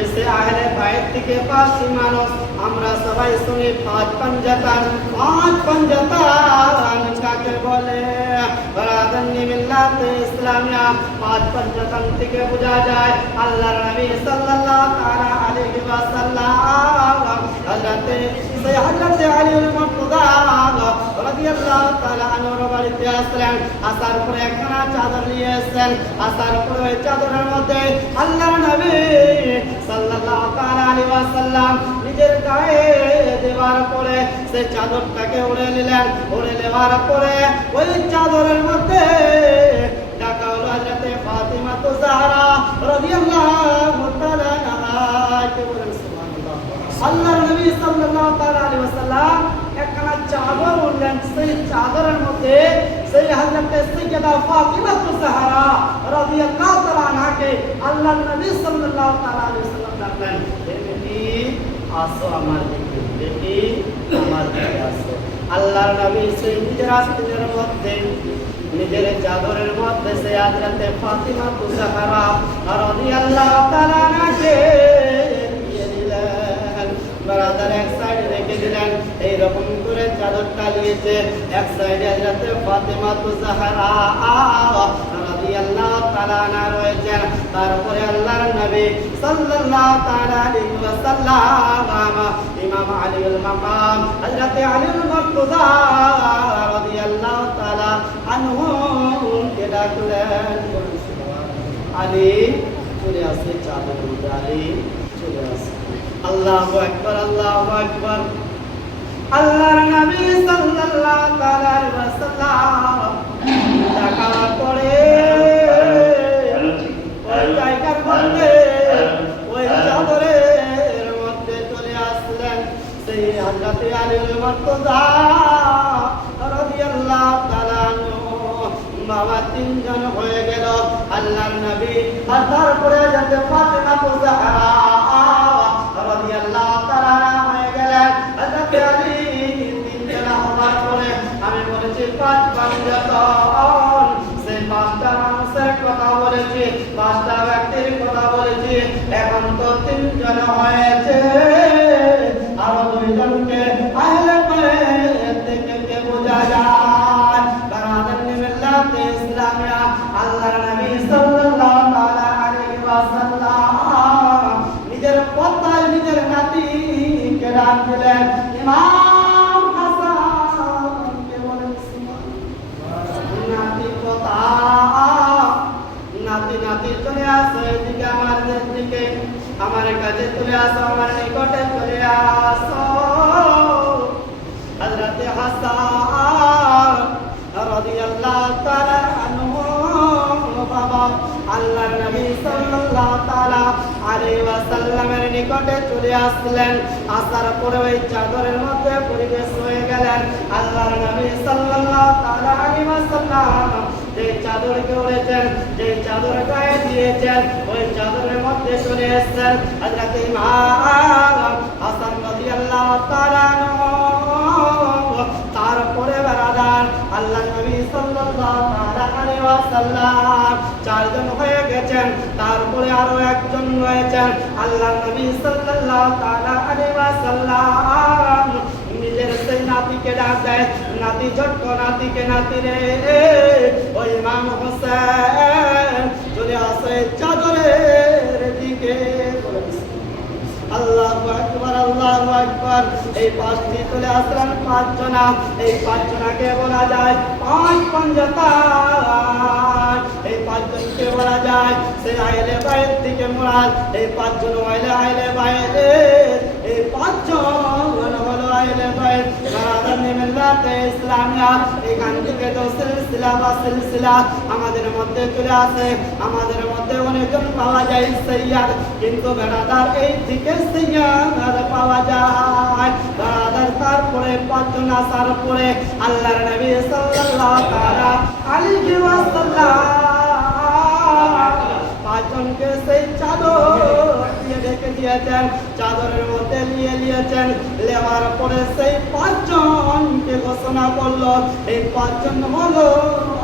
এসে আহলে বাইত থেকে 5টি মানুষ আমরা সবাই শুনি 5 পাঞ্জাতান কাকে বলে? বারাদানি মিল্লাতে ইসলামিয়া 5 পাঞ্জাতান থেকে বোঝা যায় আল্লাহর নবী সাল্লাল্লাহু তাআলা আলাইহি ওয়াসাল্লাম হযরতে আলী মুর্তজা রাদিয়াল্লাহু তাআলা আনহুর বাড়িতে আসলেন। আসার পরে একখানা চাদর নিয়ে এসেছেন। আসার পরে ওই চাদরের মধ্যে আল্লাহর নবী সাল্লাল্লাহু তাআলা আলাইহি ওয়াসাল্লাম নিজের গায়ে দেওয়ার পরে সেই চাদরটাকে উড়ে নিলেন। উড়ে নেওয়ার পরে ওই চাদরের মধ্যে ঢাকা হলো হযরতে ফাতিমা জাহরা রাদিয়াল্লাহু তাআলা আনহা। কে বলেন সুবহানাল্লাহ। আল্লাহর নবী সাল্লাল্লাহু তাআলা আলাইহি ওয়াসাল্লাম একখানা চাদর উড়লেন। সেই চাদরের মধ্যে সেই হযরতে সাইয়্যিদা ফাতিমা জাহরা রাদিয়াল্লাহু তাআলা আনহাকে আল্লাহর নবী সাল্লাল্লাহু তাআলা আলাইহি ওয়াসাল্লাম ডাকলেন, হে বেটি আসো আমার দিকে, বেটি আমার দিকে আসো। আল্লাহর নবী সেই নিজের আস্তিনের মধ্যে নিজের চাদরের মধ্যে সেই হযরতে ফাতিমা জাহরা রাদিয়াল্লাহু তাআলা আনহাকে দিয়ে দিলেন। বারাদার এক সাইডে রেখে দিলেন। এইরকম করে চাদরটা নিয়েছে। এক সাইডে হযরতে ফাতিমা জাহরা রাদিয়াল্লাহু তাআলা আনহা রয়েছেন। তারপরে আল্লাহর নবী সাল্লাল্লাহু তাআলা আলাইহি ওয়াসাল্লাম ইমাম আলীউল মাকাম হযরতে আলীউল মুর্তজা রাদিয়াল্লাহু তাআলা আনহু কে ডাকলেন, আলী চলে আসে চাদর মধ্যে, আলী চলে আসে। আল্লাহু আকবার, আল্লাহু আকবার। আল্লাহর নবী সাল্লাল্লাহু তাআলা আলাইহি ওয়াসাল্লাম ডাকার পরে ওই জায়গার মধ্যে ওই চাদরের মধ্যে চলে আসলেন সেই হযরতে আলীউল মুর্তজা রাদিয়াল্লাহু তাআলা আনহু। বাবা তিনজন হয়ে গেল। আল্লাহর নবী আর তারপরে হযরতে ফাতিমা জাহরা রাদিয়াল্লাহু তাআলা হয়ে গেলেন। হযরতে আলী তিনজন হওয়ার পরে আমি বলেছি 5 পাঞ্জাতন, সেই 5টা মানুষের কথা বলেছি, 5টা ব্যক্তির কথা বলেছি। এখন তো 3 জন হয়েছে, আরো 2 জনকে আহলে বাইত থেকে বোঝা যায়। বারাদানি মিল্লাতে ইসলামিয়া আল্লাহর নবী সাল্লাল্লাহু তাআলা আলাইহি ওয়াসাল্লাম নিজের পতায় নিজের নাতিকে ডাক দিলেন, ইমাম হাসান। কে বলেন সুবহানাল্লাহ। নাতি পতা, নাতি নাতি চলে আসো এদিকে আমার দিকে, আমার কাছে চলে আসো, আমার নিকটে চলে আসো। হযরতে হাসান রাদিয়াল্লাহু তাআলা আনহু বাবা আল্লাহর নবী সাল্লাল্লাহু তাআলা আলাইহি ওয়াসাল্লামের নিকটে চলে আসলেন। আসার পরে ওই চাদরের মধ্যে পরিবেশ হয়ে গেলেন। আল্লাহর নবী সাল্লাল্লাহু তাআলা আলাইহি ওয়াসাল্লাম যে চাদরকে উড়েছেন, যে চাদর গায়ে দিয়েছেন, ওই চাদরের মধ্যে চলে এসেছেন হযরত ইমাম হাসান রাদিয়াল্লাহু তাআলা আনহু। তারপরে বারাদার আল্লাহর নবী সাল্লাল্লাহু তাআলা আলাইহি ওয়াসাল্লাম 4 জন হয়ে গেছেন। তারপরে আরো একজন রয়েছেন। আল্লাহর নবী সাল্লাল্লাহু তাআলা আলাইহি ওয়াসাল্লাম নিজের সেই নাতিকে ডাক দেয়, নাতি ছোট্ট নাতিকে, নাতি রে ও ইমাম হোসেন চলে আসে চাদরের দিকে। আল্লাহু আকবার, আল্লাহু আকবার। এই 5টি চলে আসলেন 5 জনা। এই 5 জনাকে বলা যায় 5 পাঞ্জাতান। এই 5 জনকে বলা যায় সেই আহলে বাইত থেকে মুরাদ। এই 5 জন হলো আহলে বাইত। এই 5 জন হলো আহলে বাইত। বারাদানি মিল্লাতে ইসলামিয়া এখান থেকে তো সিলসিলা আমাদের মধ্যে চলে আসে। আমাদের মধ্যে অনেকজন পাওয়া যায় সৈয়দ, কিন্তু বেড়াদার এই থেকে সৈয়দ পাওয়া যায়। বেড়াদার তারপরে 5 জন আসার পরে আল্লাহর নবী সাল্লাল্লাহু তাআলা আলাইহি ওয়াসাল্লাম 5 জনকে সেই চাদর দিয়ে ঢেকে দিয়েছেন, চাদরের মধ্যে নিয়েছেন। নেওয়ার পরে সেই 5 জনকে ঘোষণা করলো, এই 5 জন হলো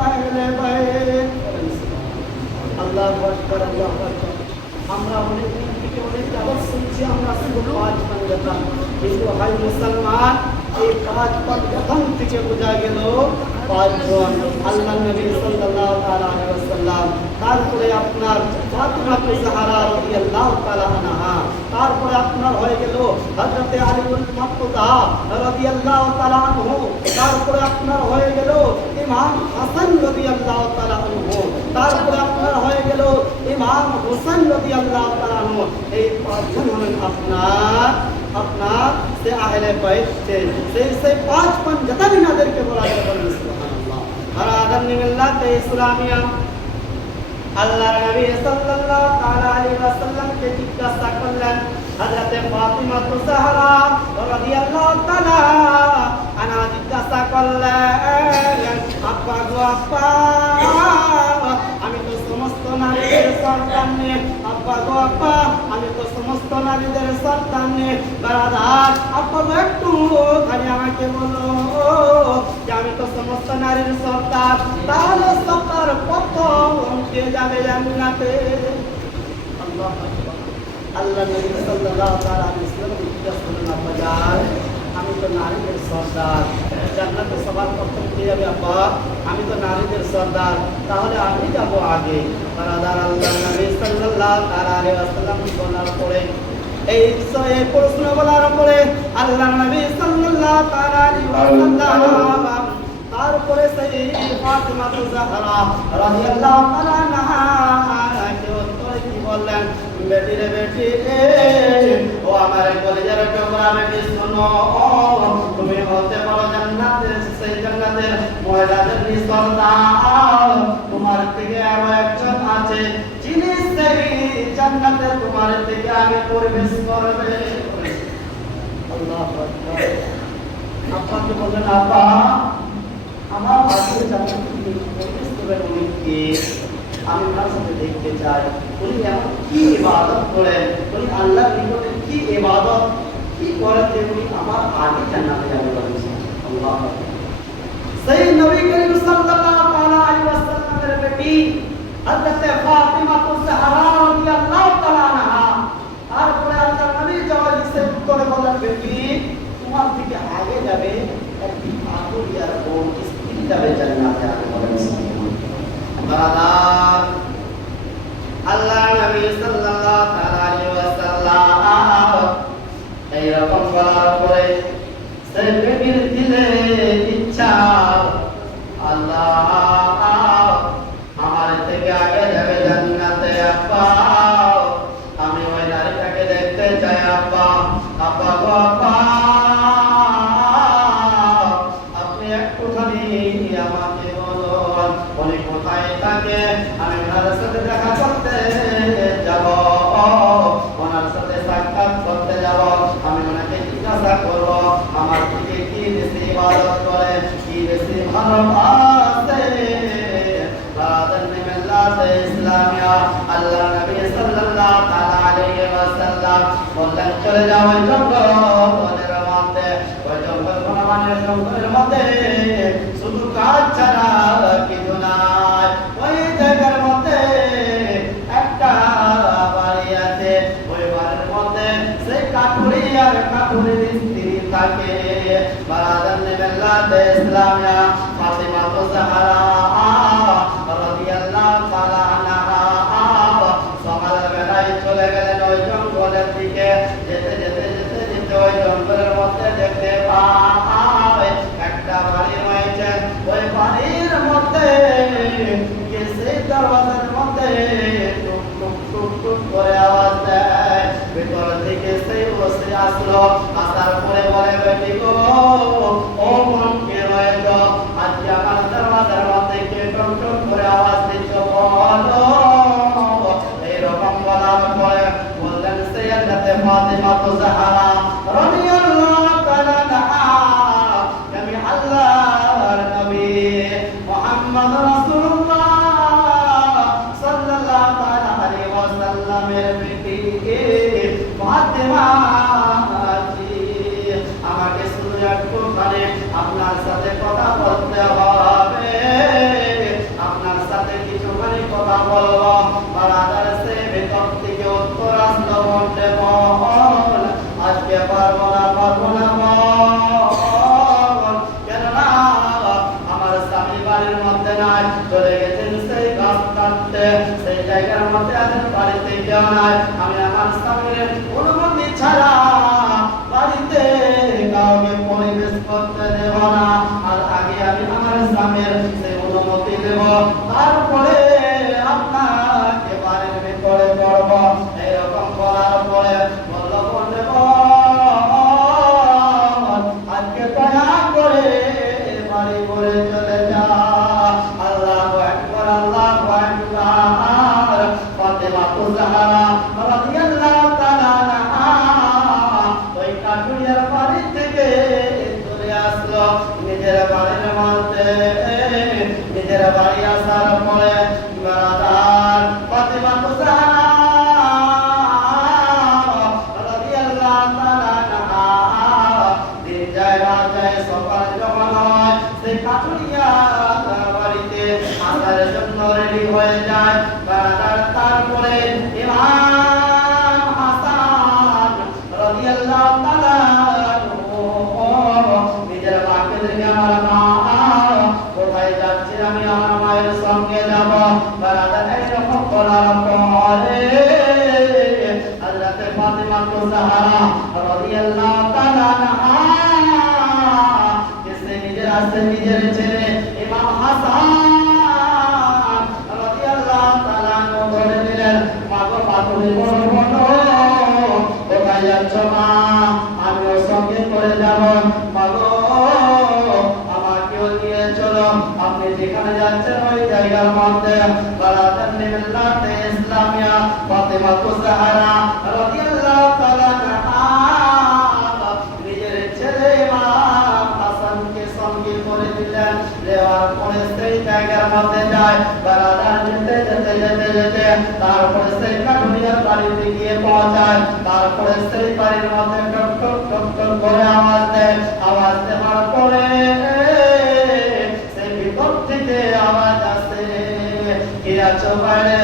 আহলে বাইত। আল্লাহু আকবার, আল্লাহু আকবার। আমরা অনেক দিন থেকে অনেক পাঁচ পাঞ্জাতন। কিন্তু ভাই মুসলমান, এই পাঁচ পাঞ্জাতন থেকে বোঝা গেল পাঁচজন আল্লাহ নবী সাল্লাল্লাহু আলাইহি ওয়াসাল্লাম, তারপরে আপনার ফাতিমা জাহরা রাদিয়াল্লাহু তাআলা আনহা, তারপরে আপনার হয়ে গেল হযরত আলীউল মাকতুদা রাদিয়াল্লাহু তাআলা আনহু, তারপরে আপনার হয়ে গেল ইমাম হাসান রাদিয়াল্লাহু তাআলা আনহু, তারপরে আপনার হয়ে গেল ইমাম হোসেন রাদিয়াল্লাহু তাআলা আনহু। এই পাঁচজন হলেন আপনার সে আহলে বাইত, সেই পাঁচ পাঞ্জাতন ইনাদেরকে বলা হয়। সুবহানাল্লাহ। বারাদান মিল্লাতে ইসলামিয়া আল্লাহর নবী সাল্লাল্লাহু তাআলা আলাইহি ওয়াসাল্লাম কে জিজ্ঞাসা করলেন, হযরত ফাতিমা জাহরা রাদিয়াল্লাহু তাআলা আনহা জিজ্ঞাসা করলেন, আব্বা গো আব্বা, আমি তো সমস্ত নারীদের সন্তান নে, আব্বা গো আব্বা, আমি তো সমস্ত নারীদের সন্তান নে, বারাদার আব্বা একটু খালি আমাকে বলো যে আমি তো সমস্ত নারীর সন্তান, তাহলে সবার প্রথম কে যাবে জান্নাতে? আল্লাহু আকবার। আল্লাহ নবী সাল্লাল্লাহু আলাইহি ওয়াসাল্লাম জিজ্ঞাসা করলেন, আব্বা যান, আমি তো নারীদের সর্দার, জান্নাতে সবার প্রথম কে যাবে আব্বা? আমি তো নারীদের সর্দার, তাহলে আমি যাব আগে। বারাদার আল্লাহ নবী সাল্লাল্লাহু আলাইহি ওয়াসাল্লাম বলার পরে এই প্রশ্ন বলার পরে আল্লাহ নবী সাল্লাল্লাহু আলাইহি ওয়াসাল্লাম তারপরে সেই ফাতিমা জাহরা রাদিয়াল্লাহু তাআলা আনহা কে উত্তরে কি বললেন, বেটি রে বেটি, ও আমার কলিজার টুকরা বেটি, শোনো, তুমি হতে পারো জান্নাতের, সেই জান্নাতের মহিলাদের সর্দার। তোমার থেকে আরো একজন আছে যিনি সেই জান্নাতে তোমার থেকে আগে প্রবেশ করবে। আল্লাহু আকবার। আব্বাকে বললেন, আব্বা আমার ভাগ্যে জান্নাতে প্রবেশ করবেন উনি কে? আমি ওনার সাথে দেখতে চাই, উনি এমন কি ইবাদত করেন, উনি আল্লাহর নিকটে কি ইবাদত কি করেন, উনি আমার আগে জান্নাতে যাবে বলেছেন। আল্লাহু আকবার। সেই নবী করিম সাল্লাল্লাহু আলাইহি ওয়াসাল্লামের বেটি হযরত ফাতিমা জাহরা রাদিয়াল্লাহু তাআলা আনহা, তারপরে আল্লাহর নবী জবাব দিতে উত্তরে বললেন, বেটি তোমার থেকে আগে যাবে একটি আগুরিয়ার বোন, স্ত্রী যাবে জান্নাতে আগে বলেছেন। বারাদার আল্লাহ নবী সাল্লাল্লাহু আলাইহি ওয়াসাল্লাম এইরকম বলার পরে সেই বেটির দিলে ইচ্ছা, আল্লাহ আমার থেকে আগে যাবে জান্নাতে, আব্বা আমি ওই নারীটাকে দেখতে চাই, আব্বা। আব্বা গো আব্বা, আপনি একটুখানি আমাকে বলুন উনি কোথায় থাকে, আমি ওনার সাথে দেখা করতে যাব, ওনার সাথে সাক্ষাৎ করতে যাব, আমি ওনাকে জিজ্ঞাসা করব আমার থেকে কি বেশি ইবাদত করে, কি বেশি ভালোবাসে। ইসলামিয়া আল্লাহ নবী সাল্লাল্লাহু আলাইহি ওয়াসাল্লাম বললেন, চলে যাও ওই জঙ্গলের মধ্যে, ওই জঙ্গল বনমানের জঙ্গলের মধ্যে শুধু কাজ ছাড়া কিছু নাই। ওই জায়গার মধ্যে একটা বাড়ি আছে, ওই বাড়ির মধ্যে সেই কাঠুরি আর কাঠুরির স্ত্রী থাকে। বারাদান মিল্লাতে ইসলামিয়া ফাতিমা জাহরা রাদিয়াল্লাহু তাআলা আনহা সকালবেলায় চলে গেলেন ওই জঙ্গলের দিকে। যেতে যেতে যেতে যেতে ওই জঙ্গলের মধ্যে দেখতে পায় একটা বাড়ি রয়েছে। ওই বাড়ির মধ্যে সেই দরজার মধ্যে টুক টুক টুক টুক করে আওয়াজ দেয়। ভিতর থেকে সেই বসে আসলো, আসার পরে বলে, বেটি গো, ও মন কে রয়েছ, আজকে আমার দরজার মধ্যে কে টুক টুক করে আওয়াজ দিচ্ছ, বলো। এইরকম বলার পরে বললেন, সাইয়্যিদাতে ফাতিমা জাহরা রাদিয়াল্লাহু তাআলা আনহা, আমি আল্লাহর নবী মুহাম্মদ রাসূলুল্লাহ সাল্লাল্লাহু আলাইহি ওয়াসাল্লামের বেটি ফাতিমা জি, আমাকে শুধু একটুখানি আপনার সাথে কথা বলতে হবে, আপনার সাথে কিছুখানি কথা বলবো। বারাদার সে ভেতর থেকে উত্তর আসলো, বলতে বল, কেউ নাই, আমি আমার স্বামীর অনুমতি ছাড়া বাড়িতে কাউকে পরিবেশ করতে দেব না। আর আগে আমি আমার স্বামীর সেই অনুমতি দেব, তারপরে আপনাকে বাড়ির ভিতরে করব। এরকম করার পরে বলল পণ্ডিত আজকে দয়া করে বাড়ি করে চলে যা। আল্লাহু আকবার, আল্লাহু আকবার। ফাতেমা তুজহারা রাদিয়াল্লাহু তাআলা আনহা ওই কাঠুরিয়ার বাড়ি থেকে চলে আসলো নিজের বাড়ির মধ্যে। নিজের বাড়ি আসার পরে বারাদার ফাতেমা তুজহারা রাদিয়াল্লাহু তাআলা আনহা দিন যায় রাত যায় সকাল যখন হয় সেই কাঠুরিয়া বাড়িতে আসার জন্য রেডি হয়ে যায় বারাদার। তারপরে ইমাম হাসান রাদিয়াল্লাহু তাআলা নিজের মাকে দেখে আমার মা কোথায় যাচ্ছে, আমি আমার মায়ের সঙ্গে যাব। বারাদার এরকম করার পরে হযরত ফাতেমা তুজহারা রাদিয়াল্লাহু তাআলা আনহা নিজের ছেলে ইমাম হাসান রাদিয়াল্লাহু তাআলা ধরে নিলেন। মা গো পাতুরি বড় কোথায় যাচ্ছ মা? আমিও সঙ্গে করে যাব। মা গো আমাকেও নিয়ে চলো, আপনি যেখানে যাচ্ছেন ওই জায়গার মধ্যে বারাতান মিল্লাতে ইসলামিয়া ফাতেমা তুজহারা রাদিয়াল্লাহু তাআলা আনহা নিজের ছেলে ইমাম হাসানকে সঙ্গে করে দিলেন। দেওয়ার পরে সেই জায়গার মধ্যে যায় বারাদার যেতে যেতে যেতে যেতে তারপরে সেই কাঠুরিয়ার বাড়িতে গিয়ে পৌঁছায়। তারপরে সেই বাড়ির মধ্যে টক টক টক টক করে আওয়াজ দেয়। আওয়াজ দেওয়ার পরে সেই ভিতর থেকে আওয়াজ আসে, কে আছো বাইরে?